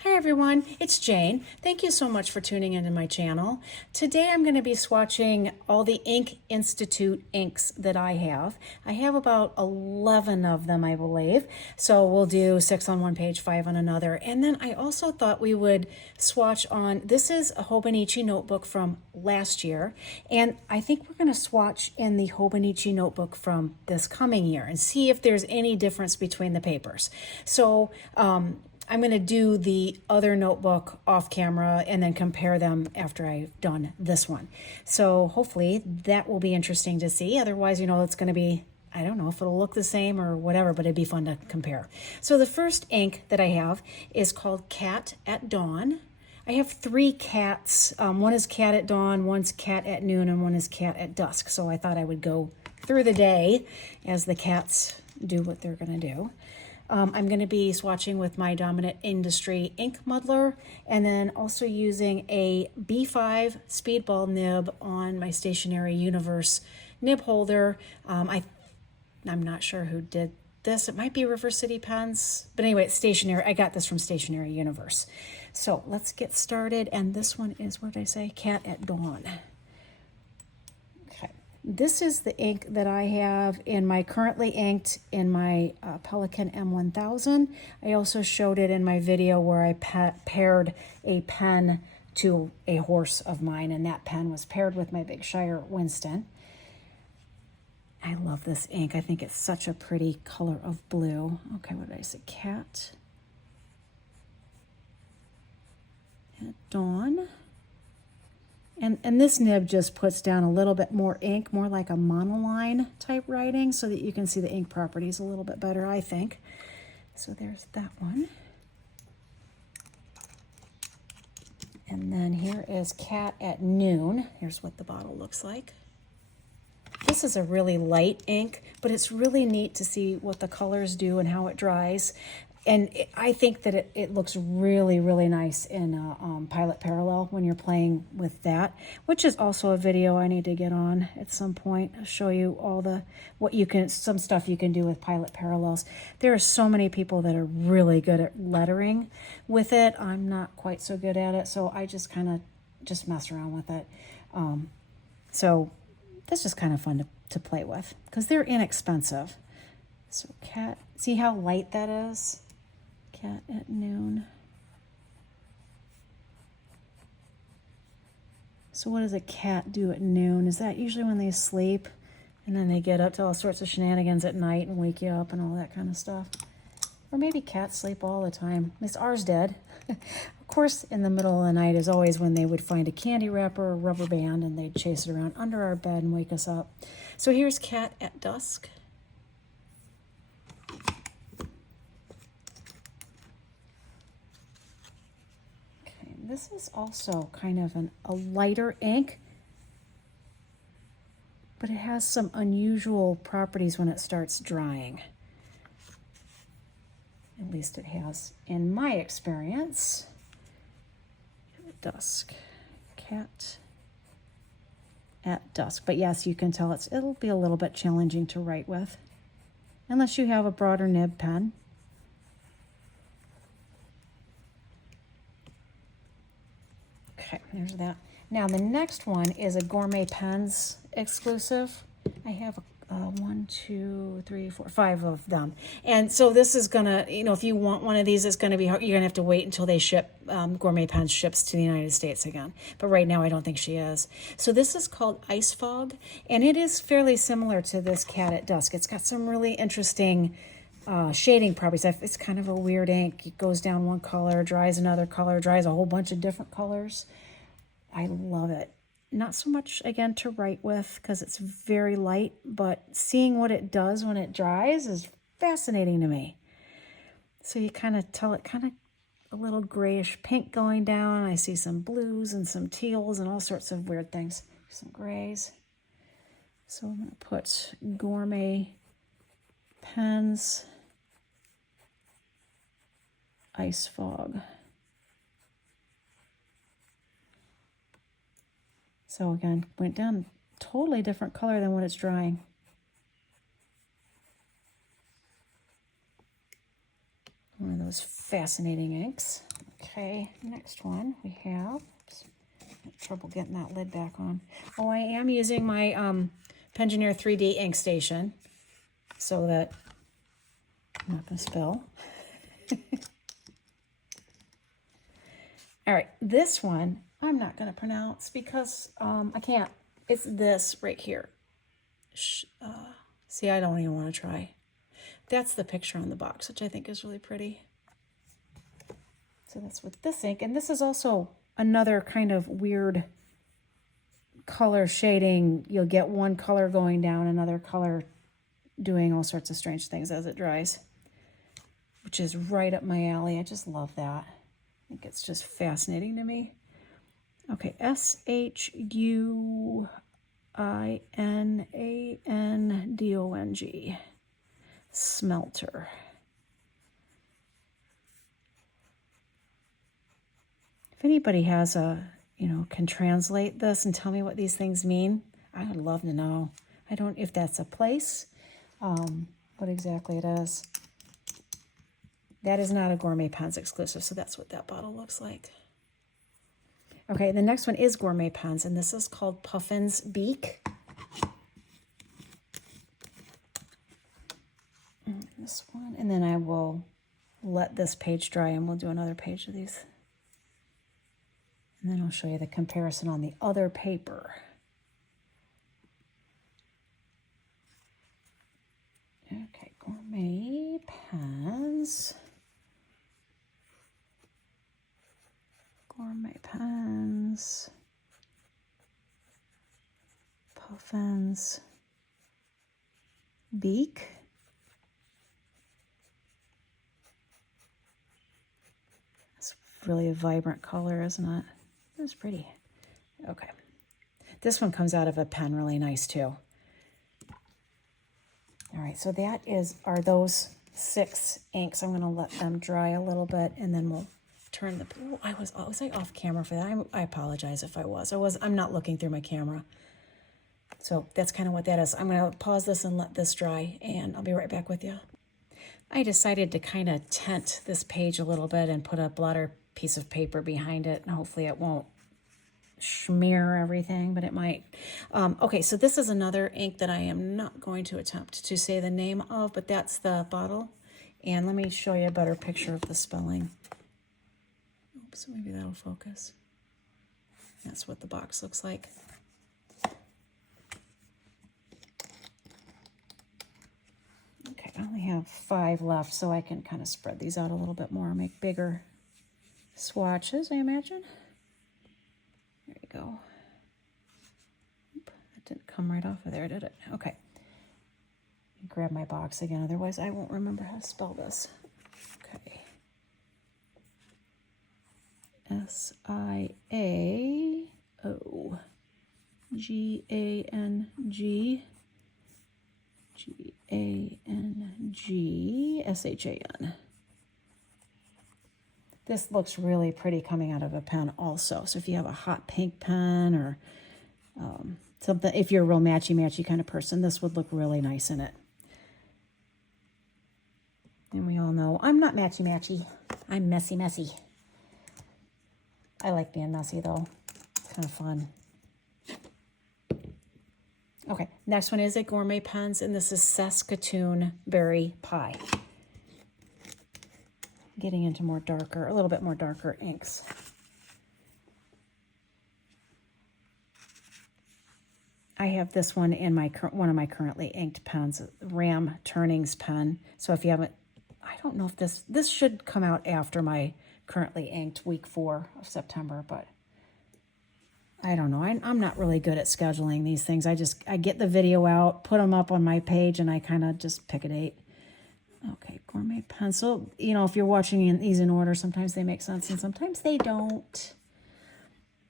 Hi everyone, it's Jane. Thank you so much for tuning into my channel. Today I'm going to be swatching all the Ink Institute inks that I have. I have about 11 of them, I believe. So we'll do 6 on one page, 5 on another. And then I also thought we would swatch on, this is a Hobonichi notebook from last year. And I think we're going to swatch in the Hobonichi notebook from this coming year and see if there's any difference between the papers. So, I'm going to do the other notebook off camera and then compare them after I've done this one. So hopefully that will be interesting to see. Otherwise, it's going to be, I don't know if it'll look the same or whatever, but it'd be fun to compare. So the first ink that I have is called Cat at Dawn. I have 3 cats. One is Cat at Dawn, one's Cat at Noon, and one is Cat at Dusk. So I thought I would go through the day as the cats do what they're going to do. I'm going to be swatching with my Dominant Industry ink muddler and then also using a B5 speedball nib on my Stationery Universe nib holder. I'm not sure who did this. It might be River City Pens, but anyway, it's stationery. I got this from Stationery Universe. So let's get started. And this one is, what did I say? Cat at Dawn. This is the ink that I have in my currently inked in my Pelikan M1000. I also showed it in my video where I paired a pen to a horse of mine, and that pen was paired with my Big Shire Winston. I love this ink. I think it's such a pretty color of blue. Okay, what did I say? Cat at Dawn. And this nib just puts down a little bit more ink, more like a monoline type writing, so that you can see the ink properties a little bit better, I think. So there's that one. And then here is Cat at Noon. Here's what the bottle looks like. This is a really light ink, but it's really neat to see what the colors do and how it dries. And I think that it looks really, really nice in Pilot Parallel when you're playing with that, which is also a video I need to get on at some point. I'll show you all some stuff you can do with Pilot Parallels. There are so many people that are really good at lettering with it. I'm not quite so good at it, so I just kind of just mess around with it. So this is kind of fun to play with because they're inexpensive. So cat, see how light that is? Cat at Noon. So what does a cat do at noon? Is that usually when they sleep and then they get up to all sorts of shenanigans at night and wake you up and all that kind of stuff? Or maybe cats sleep all the time. At least ours did. Of course, in the middle of the night is always when they would find a candy wrapper or a rubber band and they'd chase it around under our bed and wake us up. So here's Cat at Dusk. This is also kind of a lighter ink, but it has some unusual properties when it starts drying. At least it has in my experience. Dusk. Cat at Dusk. But yes, you can tell it'll be a little bit challenging to write with, unless you have a broader nib pen. Okay, there's that. Now the next one is a Gourmet Pens exclusive. I have 5 of them. And so this is gonna, if you want one of these, it's gonna be, you're gonna have to wait until they ship, Gourmet Pens ships to the United States again. But right now I don't think she is. So this is called Ice Fog, and it is fairly similar to this Cat at Dusk. It's got some really interesting shading properties. It's kind of a weird ink. It goes down one color, dries another color, dries a whole bunch of different colors. I love it. Not so much, again, to write with because it's very light, but seeing what it does when it dries is fascinating to me. So you kind of tell it kind of a little grayish pink going down. I see some blues and some teals and all sorts of weird things. Some grays. So I'm going to put Gourmet Pens Ice Fog. So again, went down totally different color than when it's drying. One of those fascinating inks. Okay. Okay, next one we have, oops, trouble getting that lid back on. Oh, I am using my Pensioner 3D ink station so that I'm not going to spill. All right, this one I'm not going to pronounce because I can't. It's this right here. See, I don't even want to try. That's the picture on the box, which I think is really pretty. So that's with this ink. And this is also another kind of weird color shading. You'll get one color going down, another color doing all sorts of strange things as it dries, which is right up my alley. I just love that. I think it's just fascinating to me. Okay, Shuinandong. Smelter. If anybody has can translate this and tell me what these things mean, I would love to know. I don't, if that's a place, what exactly it is. That is not a Gourmet Pens exclusive, so that's what that bottle looks like. Okay, the next one is Gourmet Pens, and this is called Puffin's Beak. This one, and then I will let this page dry and we'll do another page of these. And then I'll show you the comparison on the other paper. Okay, Gourmet Pens. Gourmet Pens. Puffin's Beak. It's really a vibrant color, isn't it? It's pretty. Okay. This one comes out of a pen really nice too. All right, so that are those 6 inks. I'm going to let them dry a little bit, and then we'll turn the. Oh, was I off camera for that? I apologize if I was. I'm not looking through my camera. So that's kind of what that is. I'm going to pause this and let this dry, and I'll be right back with you. I decided to kind of tent this page a little bit and put a blotter piece of paper behind it, and hopefully it won't smear everything, but it might. Okay, so this is another ink that I am not going to attempt to say the name of, but that's the bottle. And let me show you a better picture of the spelling. Oops, maybe that'll focus. That's what the box looks like. Okay, I only have 5 left, so I can kind of spread these out a little bit more, make bigger swatches, I imagine. There you go. Oop, that didn't come right off of there, did it? Okay. Grab my box again, otherwise I won't remember how to spell this. Okay. Siaogang. This looks really pretty coming out of a pen also. So if you have a hot pink pen or something, if you're a real matchy-matchy kind of person, this would look really nice in it. And we all know I'm not matchy-matchy. I'm messy-messy. I like being messy, though. It's kind of fun. Okay, next one is a Gourmet Pens, and this is Saskatoon Berry Pie. Getting into a little bit more darker inks. I have this one in one of my currently inked pens, Ram Turnings pen. So if you haven't, I don't know if this should come out after my currently inked week 4 of September, but I don't know. I'm not really good at scheduling these things. I get the video out, put them up on my page, and I kind of just pick a date. Okay, Gourmet Pencil. If you're watching these in order, sometimes they make sense and sometimes they don't.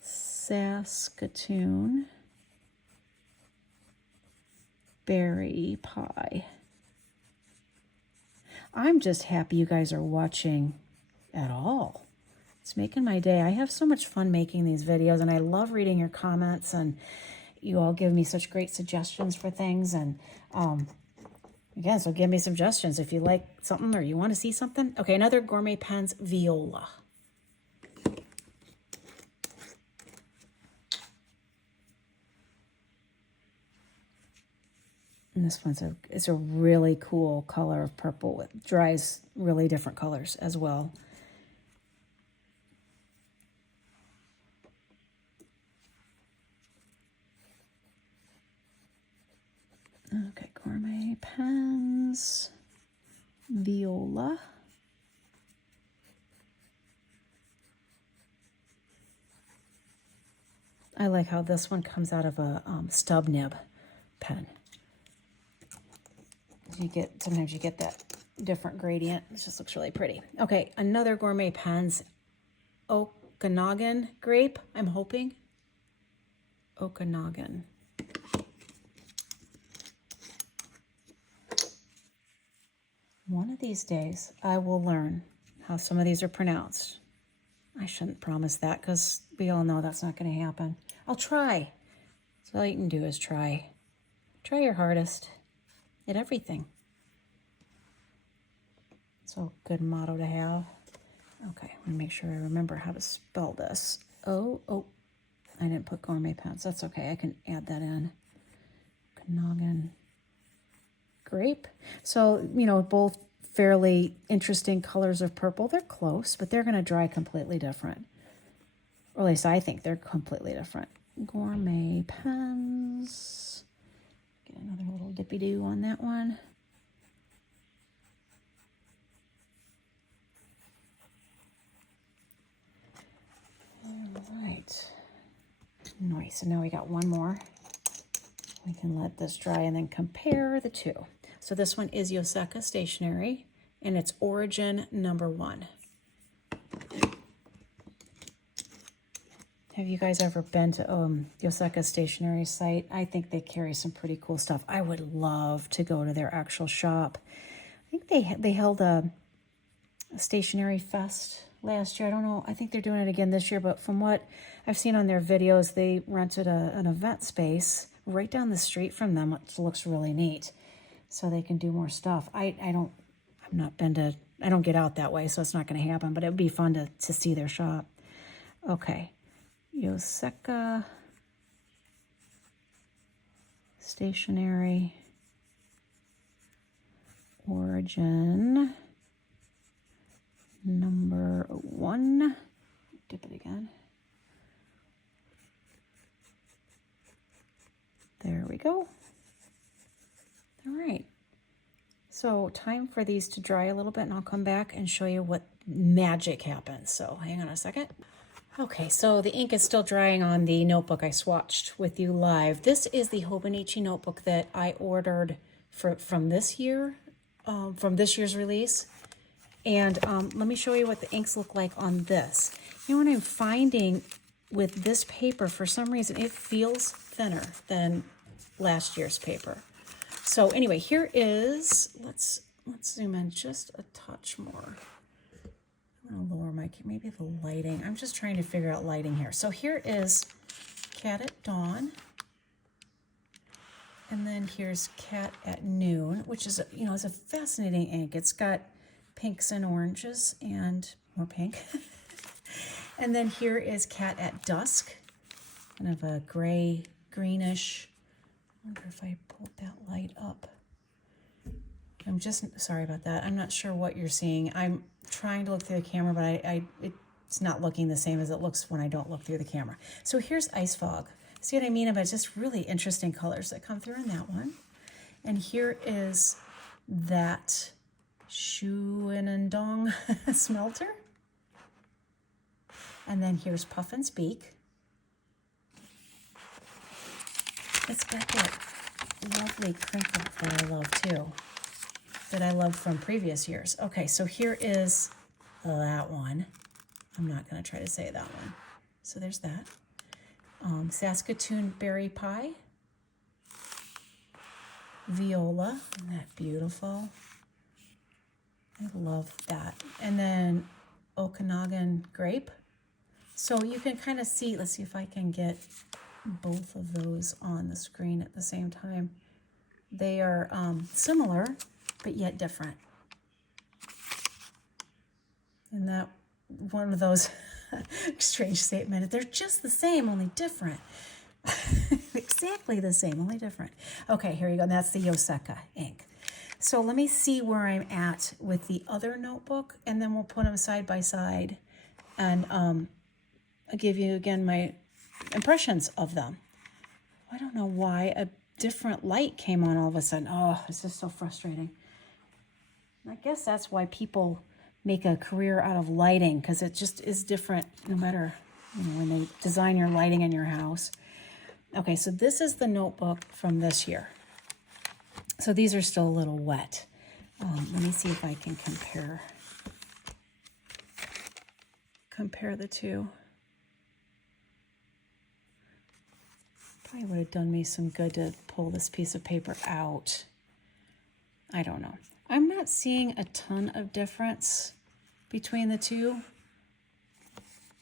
Saskatoon Berry Pie. I'm just happy you guys are watching at all. It's making my day. I have so much fun making these videos, and I love reading your comments, and you all give me such great suggestions for things. And again, so give me suggestions if you like something or you want to see something. Okay, another Gourmet Pens, Viola. And this one's it's a really cool color of purple. It dries really different colors as well. Okay, Gourmet Pens, Viola. I like how this one comes out of a stub nib pen. Sometimes you get that different gradient. It just looks really pretty. Okay, another Gourmet Pens, Okanagan Grape, I'm hoping. Okanagan. One of these days, I will learn how some of these are pronounced. I shouldn't promise that because we all know that's not going to happen. I'll try. So all you can do is try. Try your hardest at everything. So good motto to have. Okay, I'm gonna make sure I remember how to spell this. Oh, I didn't put Gourmet Pens. That's okay, I can add that in. Okanagan Grape. So, you know, both fairly interesting colors of purple. They're close, but they're gonna dry completely different. Or at least I think they're completely different. Gourmet Pens. Get another little dippy-doo on that one. All right. Nice. And now we got one more. We can let this dry and then compare the two. So this one is Yoseka Stationery, and it's Origin #1. Have you guys ever been to Yoseka Stationery's site? I think they carry some pretty cool stuff. I would love to go to their actual shop. I think they held a stationery fest last year. I don't know. I think they're doing it again this year, but from what I've seen on their videos, they rented an event space right down the street from them, which looks really neat. So they can do more stuff. I don't get out that way, so it's not going to happen, but it would be fun to see their shop. Okay. Yoseka Stationery Origin #1. Dip it again. There we go. All right. So time for these to dry a little bit, and I'll come back and show you what magic happens. So hang on a second. Okay, so the ink is still drying on the notebook I swatched with you live. This is the Hobonichi notebook that I ordered from this year, from this year's release. And let me show you what the inks look like on this. You know what I'm finding with this paper, for some reason, it feels thinner than last year's paper. So anyway, here is, let's zoom in just a touch more. I'm gonna lower my, maybe the lighting. I'm just trying to figure out lighting here. So here is Cat at Dawn. And then here's Cat at Noon, which is, is a fascinating ink. It's got pinks and oranges and more pink. And then here is Cat at Dusk, kind of a gray, greenish. I wonder if I pulled that light up. I'm just, sorry about that. I'm not sure what you're seeing. I'm trying to look through the camera, but it's not looking the same as it looks when I don't look through the camera. So here's Ice Fog. See what I mean about just really interesting colors that come through in that one. And here is that Shuinendong smelter. And then here's Puff and Speak. It's got that lovely crinkle that I love too, that I loved from previous years. Okay, so here is that one. I'm not going to try to say that one. So there's that. Saskatoon Berry Pie. Viola. Isn't that beautiful? I love that. And then Okanagan Grape. So you can kind of see, let's see if I can get both of those on the screen at the same time. They are similar, but yet different. And that one of those strange statement, they're just the same, only different. Makes exactly the same, only different. Okay, here you go. That's the Yoseka ink. So let me see where I'm at with the other notebook, and then we'll put them side by side, and I'll give you again my impressions of them. I don't know why a different light came on all of a sudden. Oh, it's just so frustrating. I guess that's why people make a career out of lighting, because it just is different no matter, when they design your lighting in your house. Okay, so this is the notebook from this year. So these are still a little wet. Let me see if I can compare the two. Probably would have done me some good to pull this piece of paper out. I don't know. I'm not seeing a ton of difference between the two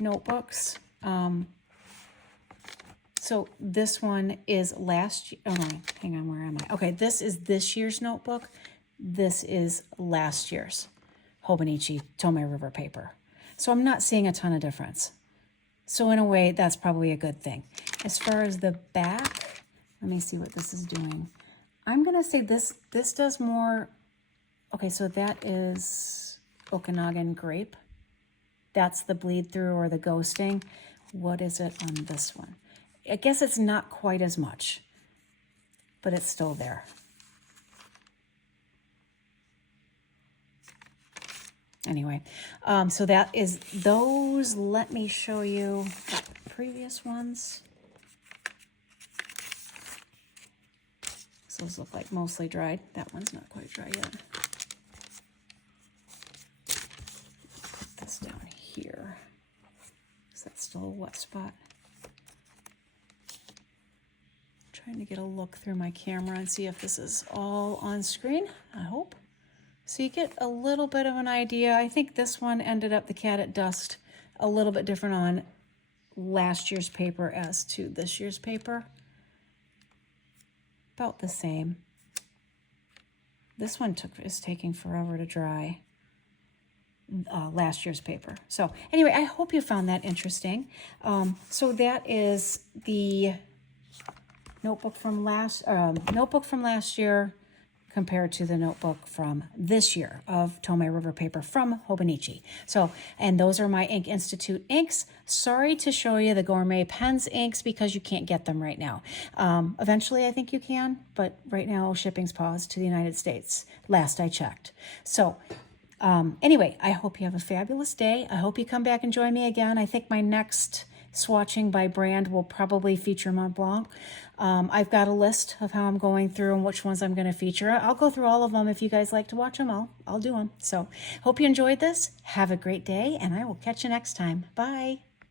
notebooks. So this one is last, oh no, hang on, where am I? Okay, this is this year's notebook. This is last year's Hobonichi Tomei River paper. So I'm not seeing a ton of difference. So in a way, that's probably a good thing. As far as the back, let me see what this is doing. I'm gonna say this does more, okay, so that is Okanagan grape. That's the bleed through or the ghosting. What is it on this one? I guess it's not quite as much, but it's still there. Anyway, so that is those. Let me show you the previous ones. So those look like mostly dried. That one's not quite dry yet. Put this down here. Is that still a wet spot? Trying to get a look through my camera and see if this is all on screen, I hope. So you get a little bit of an idea. I think this one ended up, the Cat at Dusk, a little bit different on last year's paper as to this year's paper. About the same. This one is taking forever to dry. Last year's paper. So anyway, I hope you found that interesting. So that is the notebook from last year compared to the notebook from this year of Tomei River paper from Hobonichi. So, and those are my Ink Institute inks. Sorry to show you the Gourmet Pens inks because you can't get them right now. Eventually I think you can, but right now shipping's paused to the United States, last I checked. So anyway, I hope you have a fabulous day. I hope you come back and join me again. I think my next swatching by brand will probably feature Mont Blanc. I've got a list of how I'm going through and which ones I'm going to feature. I'll go through all of them. If you guys like to watch them, I'll do them. So hope you enjoyed this. Have a great day, and I will catch you next time. Bye.